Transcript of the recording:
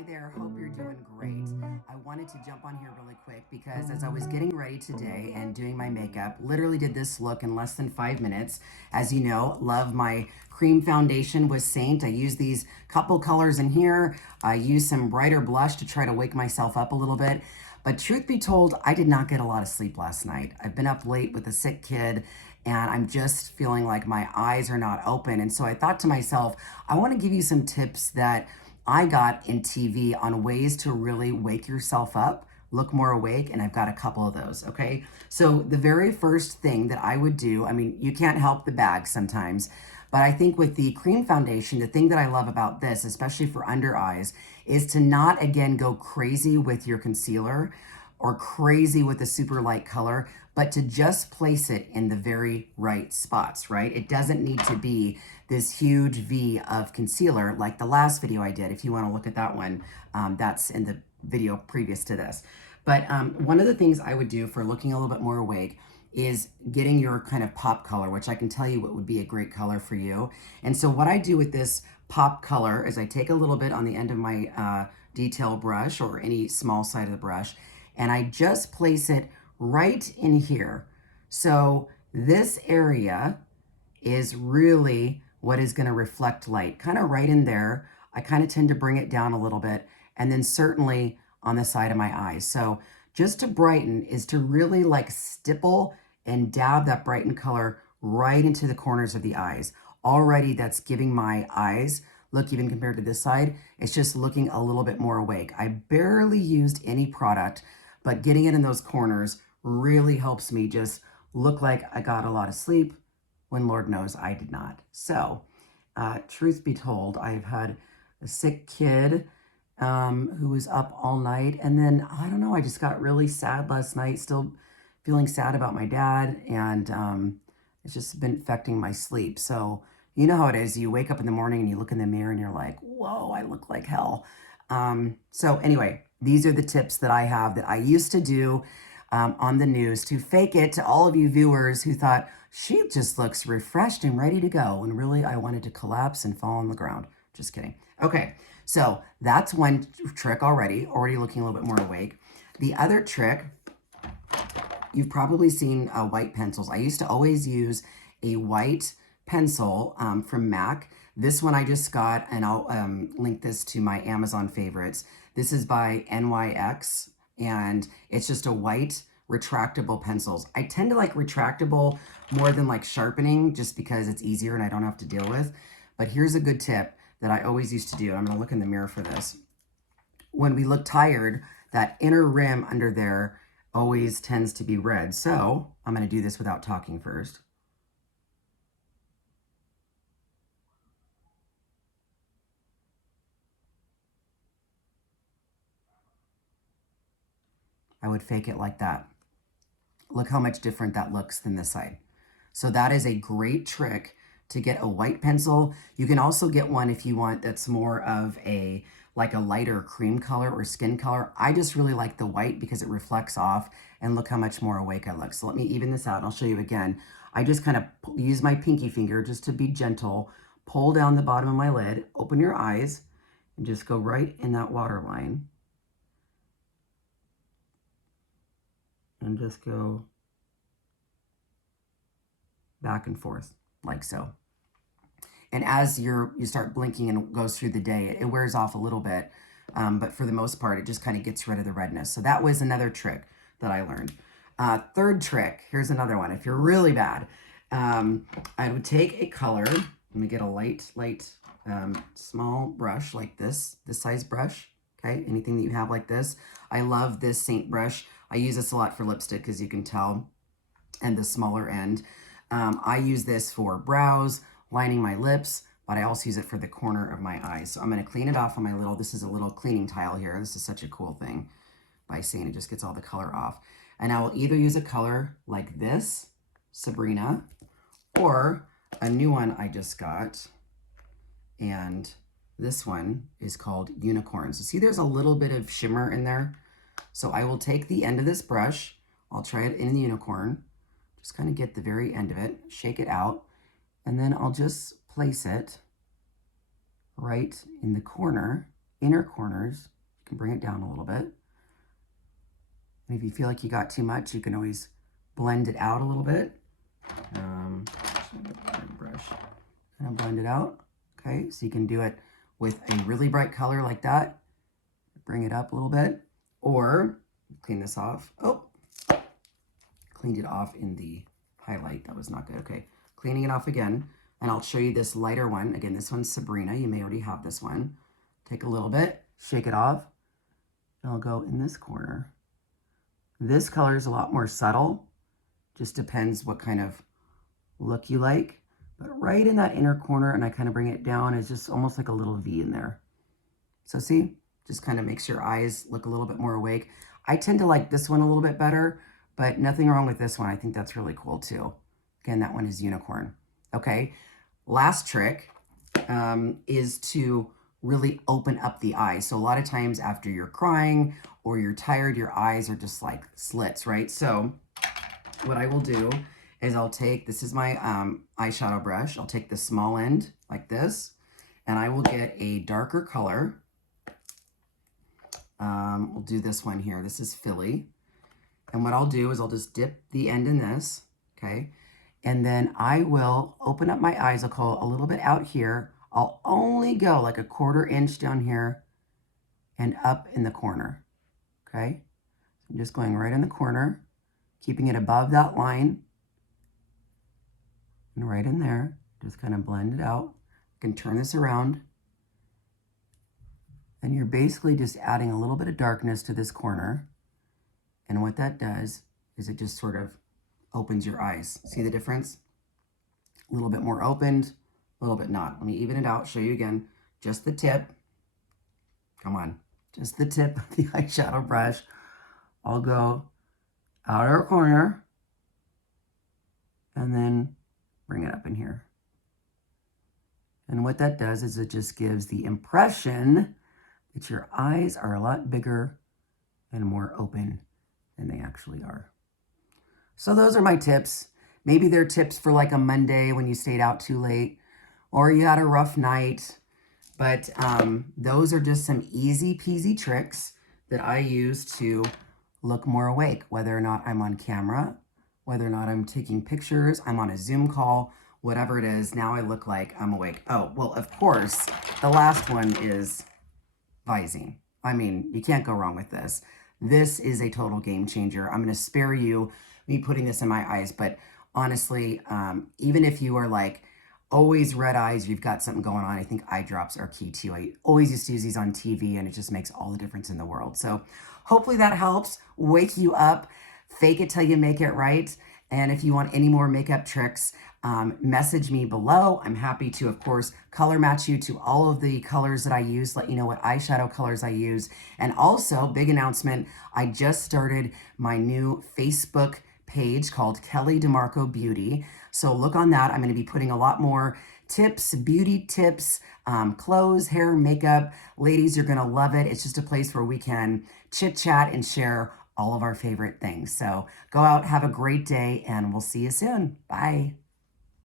Hi there, hope you're doing great. I wanted to jump on here really quick because as I was getting ready today and doing my makeup, literally did this look in less than 5 minutes. As you know, love my cream foundation with Saint. I use these couple colors in here. I use some brighter blush to try to wake myself up a little bit. But truth be told, I did not get a lot of sleep last night. I've been up late with a sick kid and I'm just feeling like my eyes are not open. And so I thought to myself, I want to give you some tips that I got in TV on ways to really wake yourself up, look more awake, and I've got a couple of those, okay? So the very first thing that I would do, I mean, you can't help the bag sometimes, but I think with the cream foundation, the thing that I love about this, especially for under eyes, is to not again go crazy with your concealer or crazy with a super light color, but to just place it in the very right spots, right? It doesn't need to be this huge V of concealer like the last video I did. If you want to look at that one, that's in the video previous to this. But one of the things I would do for looking a little bit more awake is getting your kind of pop color, which I can tell you what would be a great color for you. And so what I do with this pop color is I take a little bit on the end of my detail brush or any small side of the brush, and I just place it right in here. So this area is really what is going to reflect light, kind of right in there. I kind of tend to bring it down a little bit, and then certainly on the side of my eyes. So just to brighten is to really like stipple and dab that brightened color right into the corners of the eyes. Already that's giving my eyes, look, even compared to this side, it's just looking a little bit more awake. I barely used any product, but getting it in those corners really helps me just look like I got a lot of sleep when Lord knows I did not. So, truth be told, I've had a sick kid who was up all night. And then, I don't know, I just got really sad last night, still feeling sad about my dad. And it's just been affecting my sleep. So, you know how it is. You wake up in the morning and you look in the mirror and you're like, whoa, I look like hell. So, anyway, these are the tips that I have that I used to do on the news to fake it to all of you viewers who thought, she just looks refreshed and ready to go. And really, I wanted to collapse and fall on the ground. Just kidding. Okay, so that's one trick already looking a little bit more awake. The other trick, you've probably seen white pencils. I used to always use a white pencil from MAC. This one I just got, and I'll link this to my Amazon favorites. This is by NYX, and it's just a white retractable pencils. I tend to like retractable more than like sharpening just because it's easier and I don't have to deal with. But here's a good tip that I always used to do. I'm gonna look in the mirror for this. When we look tired, that inner rim under there always tends to be red. So I'm gonna do this without talking first. I would fake it like that. Look how much different that looks than this side. So that is a great trick to get a white pencil. You can also get one if you want that's more of a like a lighter cream color or skin color. I just really like the white because it reflects off, and look how much more awake I look. So let me even this out and I'll show you again. I just kind of use my pinky finger just to be gentle, pull down the bottom of my lid, open your eyes, and just go right in that water line. And just go back and forth like so. And as you start blinking and it goes through the day, it wears off a little bit. But for the most part, it just kind of gets rid of the redness. So that was another trick that I learned. Third trick, here's another one. If you're really bad, I would take a color. Let me get a light, small brush like this size brush. Okay, anything that you have like this. I love this Saint brush. I use this a lot for lipstick, as you can tell, and the smaller end. I use this for brows, lining my lips, but I also use it for the corner of my eyes. So I'm going to clean it off on my little, this is a little cleaning tile here. This is such a cool thing by Saint. It just gets all the color off. And I will either use a color like this, Sabrina, or a new one I just got. And this one is called Unicorn. So see, there's a little bit of shimmer in there. So I will take the end of this brush. I'll try it in the Unicorn. Just kind of get the very end of it, shake it out, and then I'll just place it right in the corner inner corners. You can bring it down a little bit. And if you feel like you got too much, you can always blend it out a little bit. Brush and blend it out. Okay, so you can do it with a really bright color like that. Bring it up a little bit, or clean this off. Oh, cleaned it off in the highlight. That was not good. Okay, cleaning it off again, and I'll show you this lighter one. Again, this one's Sabrina. You may already have this one. Take a little bit, shake it off, and I'll go in this corner. This color is a lot more subtle. Just depends what kind of look you like. But right in that inner corner, and I kind of bring it down, it's just almost like a little V in there. So see, just kind of makes your eyes look a little bit more awake. I tend to like this one a little bit better, but nothing wrong with this one. I think that's really cool too. Again, that one is unicorn. Okay, last trick is to really open up the eyes. So a lot of times after you're crying or you're tired, your eyes are just like slits, right? So what I will do is I'll take, this is my eyeshadow brush. I'll take the small end like this, and I will get a darker color. We'll do this one here. This is Philly. And what I'll do is I'll just dip the end in this, okay? And then I will open up my eyes. I'll go a little bit out here. I'll only go like a 1/4 inch down here and up in the corner, okay? So I'm just going right in the corner, keeping it above that line. And right in there, just kind of blend it out. You can turn this around. And you're basically just adding a little bit of darkness to this corner. And what that does is it just sort of opens your eyes. See the difference? A little bit more opened, a little bit not. Let me even it out, show you again. Just the tip. Come on. Just the tip of the eyeshadow brush. I'll go outer corner and then bring it up in here. And what that does is it just gives the impression that your eyes are a lot bigger and more open than they actually are. So those are my tips. Maybe they're tips for like a Monday when you stayed out too late or you had a rough night. But those are just some easy peasy tricks that I use to look more awake, whether or not I'm on camera, whether or not I'm taking pictures, I'm on a Zoom call, whatever it is, now I look like I'm awake. Oh, well, of course, the last one is Visine. I mean, you can't go wrong with this. This is a total game changer. I'm going to spare you me putting this in my eyes, but honestly, even if you are like always red eyes, you've got something going on, I think eye drops are key too. I always used to use these on TV and it just makes all the difference in the world. So hopefully that helps wake you up, fake it till you make it right. And if you want any more makeup tricks, message me below. I'm happy to, of course, color match you to all of the colors that I use, let you know what eyeshadow colors I use. And also, big announcement, I just started my new Facebook page called Kelly DeMarco Beauty. So look on that. I'm going to be putting a lot more tips, beauty tips, clothes, hair, makeup. Ladies, you're going to love it. It's just a place where we can chit chat and share all of our favorite things. So go out, have a great day, and we'll see you soon. Bye.